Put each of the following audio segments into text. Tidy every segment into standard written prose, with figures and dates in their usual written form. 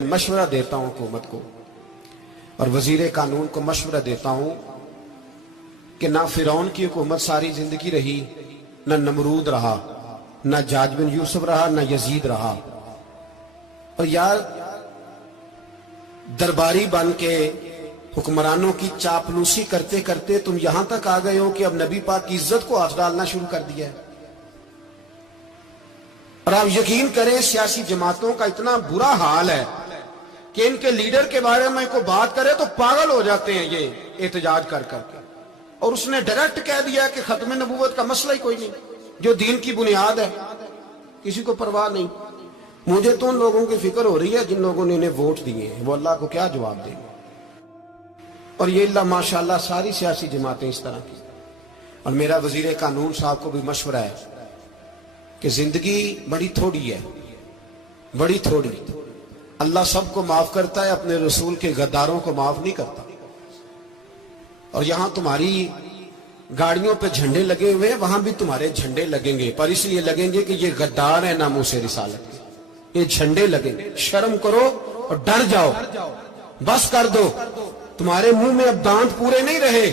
मशवरा देता हूं हुकूमत को और वजीर कानून को मशवरा देता हूं कि ना फिरौन की हुकूमत सारी जिंदगी रही, ना नमरूद रहा, ना जाज बिन यूसुफ रहा, ना यजीद रहा। और यार दरबारी बन के हुक्मरानों की चापलूसी करते करते तुम यहां तक आ गए हो कि अब नबी पाक की इज्जत को हाथ डालना शुरू कर दिया है। और आप यकीन करें सियासी जमातों का इतना बुरा हाल है कि इनके लीडर के बारे में कोई बात करे तो पागल हो जाते हैं ये एहतजाज कर करके। और उसने डायरेक्ट कह दिया कि खत्म नबूवत का मसला ही कोई नहीं, जो दीन की बुनियाद है, किसी को परवाह नहीं। मुझे तो उन लोगों की फिक्र हो रही है जिन लोगों ने इन्हें वोट दिए हैं, वो अल्लाह को क्या जवाब देंगे। और ये अल्लाह माशाल्लाह सारी सियासी जमातें इस तरह की। और मेरा वजीर कानून साहब को भी मशवरा है कि जिंदगी बड़ी थोड़ी है, बड़ी थोड़ी। अल्लाह सबको माफ करता है, अपने रसूल के गद्दारों को माफ नहीं करता। और यहां तुम्हारी गाड़ियों पे झंडे लगे हुए हैं, वहां भी तुम्हारे झंडे लगेंगे, पर इसलिए लगेंगे कि ये गद्दार है नामूसे रिसालत के। ये झंडे लगेंगे। शर्म करो और डर जाओ, बस कर दो। तुम्हारे मुंह में अब दांत पूरे नहीं रहे।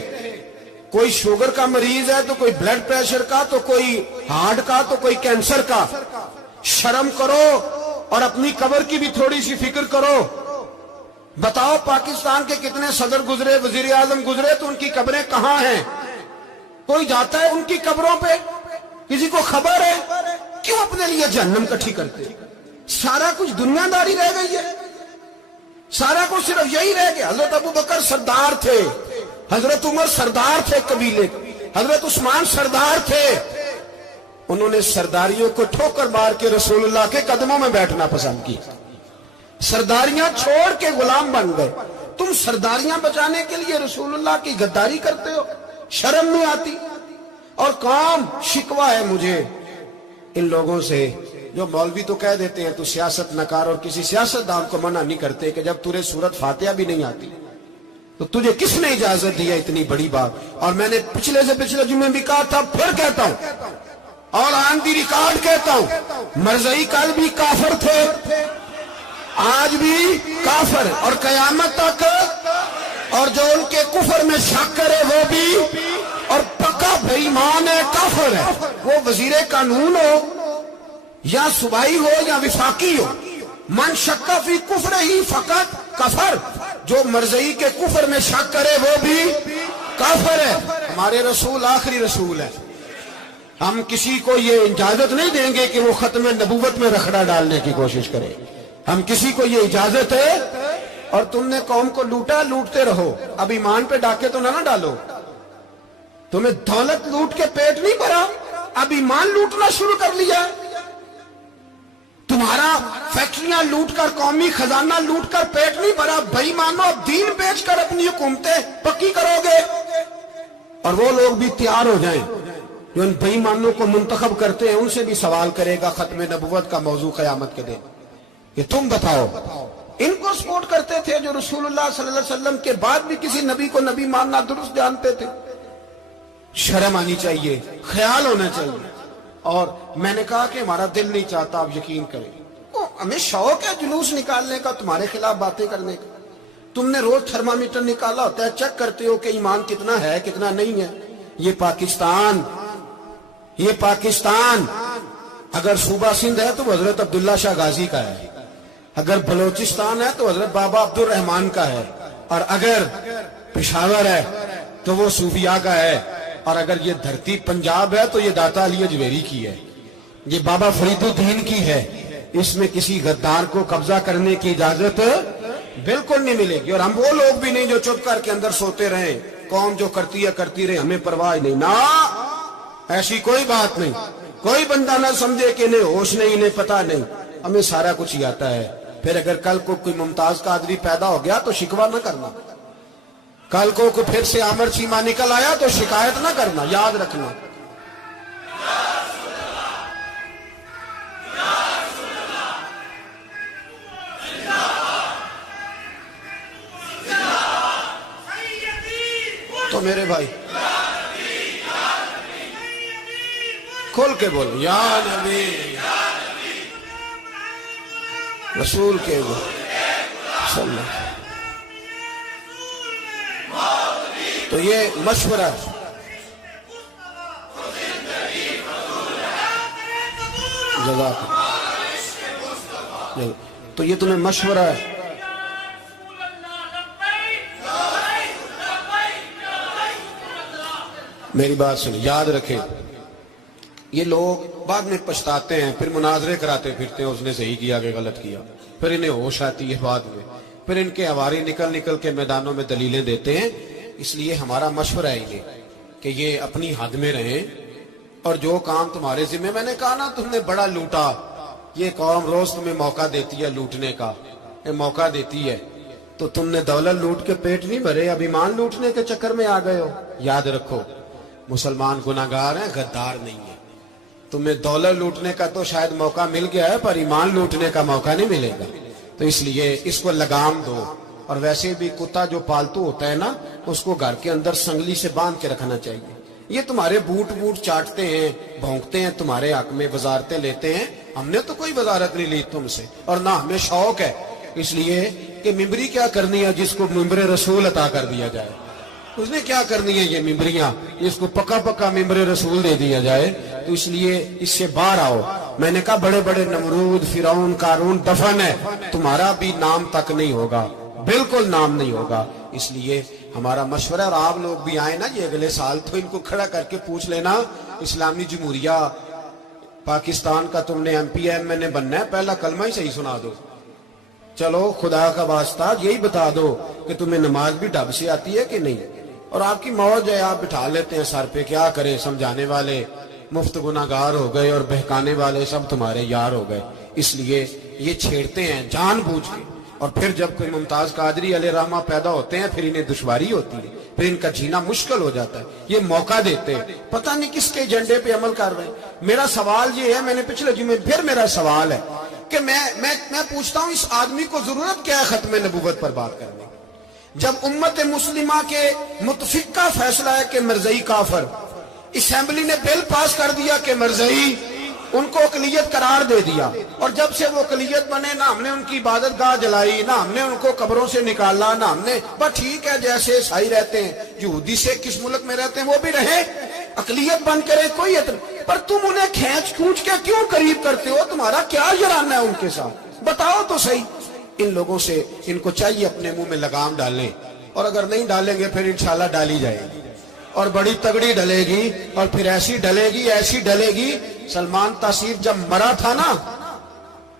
कोई शुगर का मरीज है तो कोई ब्लड प्रेशर का, तो कोई हार्ट का, तो कोई कैंसर का। शर्म करो और अपनी कब्र की भी थोड़ी सी फिक्र करो। बताओ पाकिस्तान के कितने सदर गुजरे, वजीर आजम गुजरे, तो उनकी कब्रें कहां हैं? कोई जाता है उनकी कब्रों पे? किसी को खबर है? क्यों अपने लिए जहन्नम इकट्ठी करते? सारा कुछ दुनियादारी रह गई है, सारा कुछ सिर्फ यही रह गया। हजरत अबू बकर सरदार थे, हजरत उमर सरदार थे कबीले, हजरत उस्मान सरदार थे। उन्होंने सरदारियों को ठोकर मार के रसूलुल्लाह के कदमों में बैठना पसंद किया। सरदारियां छोड़ के गुलाम बन गए। तुम सरदारियां बचाने के लिए रसूलुल्लाह की गद्दारी करते हो, शर्म नहीं आती? और काम शिकवा है मुझे इन लोगों से जो मौलवी तो कह देते हैं तू सियासत न कर, और किसी सियासतदान को मना नहीं करते कि जब तुझे सूरत फातिहा भी नहीं आती तो तुझे किसने इजाजत दिया इतनी बड़ी बात। और मैंने पिछले से पिछले जुम्मे भी कहा था, फिर कहता हूं और ऑन दी रिकॉर्ड कहता हूं, मरज़ई कल भी काफिर थे, आज भी काफिर और कयामत तक। और जो उनके कुफर में शक करे वो भी, और पक्का बेईमान है, काफिर है। वो वजीर कानून हो या सुबाई हो या विफाकी हो, मन शक्का फी कुफर ही फकत कफर। जो मरज़ई के कुफर में शक करे वो भी काफिर है। हमारे रसूल आखिरी रसूल है। हम किसी को ये इजाजत नहीं देंगे कि वो खत्म नबूवत में रखड़ा डालने की कोशिश करे। हम किसी को ये इजाजत है। और तुमने कौम को लूटा, लूटते रहो, अब ईमान पे डाके तो ना डालो। तुम्हें दौलत लूट के पेट नहीं भरा, अब ईमान लूटना शुरू कर लिया। तुम्हारा फैक्ट्रियां लूटकर, कौमी खजाना लूटकर पेट नहीं भरा। भाई मानो अब दीन बेचकर अपनी हुकूमतें पक्की करोगे। और वो लोग भी तैयार हो जाएं जो इन बेईमानों को मुंतखब करते हैं, उनसे भी सवाल करेगा खत्म नबूवत का मौजू कयामत के दिन। ये तुम बताओ, इनको सपोर्ट करते थे जो रसूलुल्लाह सल्लल्लाहु अलैहि वसल्लम के बाद भी किसी नबी को नबी मानना दुरुस्त जानते थे। शर्म आनी चाहिए, ख्याल होना चाहिए। और मैंने कहा कि हमारा दिल नहीं चाहता, आप यकीन करें, हमें शौक है जुलूस निकालने का, तुम्हारे खिलाफ बातें करने का। तुमने रोज थर्मामीटर निकाला होता है, चेक करते हो कि ईमान कितना है कितना नहीं है। ये पाकिस्तान अगर सूबा सिंध है तो हजरत अब्दुल्ला शाह गाजी का है, अगर बलोचिस्तान है तो हजरत बाबा अब्दुल रहमान का है, और अगर पेशावर है तो वो सूफिया का है, और अगर ये धरती पंजाब है तो ये दाता अली अजमेरी की है, ये बाबा फरीदुद्दीन की है। इसमें किसी गद्दार को कब्जा करने की इजाजत बिल्कुल नहीं मिलेगी। और हम वो लोग भी नहीं जो चुप करके अंदर सोते रहे, कौम जो करती है करती रहे, हमें परवाह नहीं। ना, ऐसी कोई बात नहीं। कोई बंदा ना समझे कि इन्हें होश नहीं, इन्हें पता नहीं, हमें सारा कुछ ही आता है। फिर अगर कल को कोई मुमताज कादरी पैदा हो गया तो शिकवा ना करना। कल को कोई फिर से आमर चीमा निकल आया तो शिकायत ना करना, याद रखना। तो मेरे भाई खोल के बोलो, या नबी रसूल के बोलो। تو یہ مشورہ تو یہ تمہیں مشورہ ہے. میری بات سن، یاد رکھیں یہ لوگ بعد میں پچھتاتے ہیں، پھر مناظرے کراتے پھرتے ہیں اس نے صحیح کیا کہ غلط کیا، پھر انہیں ہوش آتی ہے بعد میں، پھر ان کے ہواری نکل کے میدانوں میں دلیلیں دیتے ہیں. اس لیے ہمارا مشورہ ہے یہ کہ یہ اپنی حد میں رہیں، اور جو کام تمہارے ذمہ، میں نے کہا نا تم نے بڑا لوٹا، یہ قوم روز تمہیں موقع دیتی ہے لوٹنے کا، یہ موقع دیتی ہے، تو تم نے دولت لوٹ کے پیٹ نہیں بھرے، اب ایمان لوٹنے کے چکر میں آ گئے ہو. یاد رکھو مسلمان گناہگار ہیں، غدار نہیں ہے. تمہیں دولت لوٹنے کا تو شاید موقع مل گیا ہے، پر ایمان لوٹنے کا موقع نہیں ملے گا. تو اس لیے اس کو لگام دو. اور ویسے بھی کتا جو پالتو ہوتا ہے نا، اس کو گھر کے اندر سنگلی سے باندھ کے رکھنا چاہیے. یہ تمہارے بوٹ چاٹتے ہیں، بھونکتے ہیں تمہارے حق میں، وزارتیں لیتے ہیں. ہم نے تو کوئی وزارت نہیں لی تم سے، اور نہ ہمیں شوق ہے اس لیے کہ ممبری کیا کرنی ہے جس کو ممبر رسول عطا کر دیا جائے. اس نے کیا کرنی ہے یہ ممبریاں، اس کو پکا ممبر رسول دے دیا جائے. تو اس لیے اس سے باہر آؤ. میں نے کہا بڑے بڑے نمرود، فرعون، قارون دفن ہے، تمہارا بھی نام تک نہیں ہوگا، بالکل نام نہیں ہوگا. اس لیے ہمارا مشورہ، اور آپ لوگ بھی آئیں نا یہ اگلے سال، تو ان کو کھڑا کر کے پوچھ لینا اسلامی جمہوریہ پاکستان کا تم نے MPM میں نے بننا ہے، پہلا کلمہ ہی صحیح سنا دو. چلو خدا کا واسطہ یہی بتا دو کہ تمہیں نماز بھی ڈھب سے آتی ہے کہ نہیں. اور آپ کی موج ہے، آپ بٹھا لیتے ہیں سر پہ، کیا کریں، سمجھانے والے مفت گناہگار ہو گئے اور بہکانے والے سب تمہارے یار ہو گئے. اس لیے یہ چھیڑتے ہیں جان بوجھ کے. اور پھر جب کوئی ممتاز قادری علیہ رحمہ پیدا ہوتے ہیں، پھر انہیں دشواری ہوتی ہے، پھر ان کا جینا مشکل ہو جاتا ہے. یہ موقع دیتے ہیں، پتہ نہیں کس کے ایجنڈے پہ عمل کر رہے ہیں. میرا سوال یہ ہے، میں نے پچھلے جمعے پھر میرا سوال ہے کہ میں پوچھتا ہوں اس آدمی کو ضرورت کیا ہے ختم نبوت پر بات کرنے، جب امت مسلمہ کے متفق کا فیصلہ ہے کہ مرزائی کافر، اسمبلی نے بل پاس کر دیا کہ مرزائی، ان کو اقلیت قرار دے دیا، اور جب سے وہ اقلیت بنے نہ ہم نے ان کی عبادت گاہ جلائی، نہ ہم نے ان کو قبروں سے نکالا، نہ ہم نے، بس ٹھیک ہے جیسے عیسائی رہتے ہیں، یہودی سے کس ملک میں رہتے ہیں وہ بھی رہے، اقلیت بن کرے کوئی اعتراض، پر تم انہیں کھینچ کے کیوں قریب کرتے ہو؟ تمہارا کیا جرانہ ہے ان کے ساتھ؟ بتاؤ تو صحیح. ان لوگوں سے ان کو چاہیے اپنے منہ میں لگام ڈالیں، اور اگر نہیں ڈالیں گے پھر انشاءاللہ ڈالی جائے گی، اور بڑی تگڑی ڈلے گی، اور پھر ایسی ڈلے گی. سلمان تاثیر جب مرا تھا نا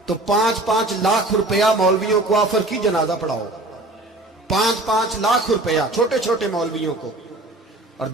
تو 5-5 لاکھ روپیہ مولویوں کو آفر کی جنازہ پڑھاؤ، 5-5 لاکھ روپیہ چھوٹے چھوٹے مولویوں کو. اور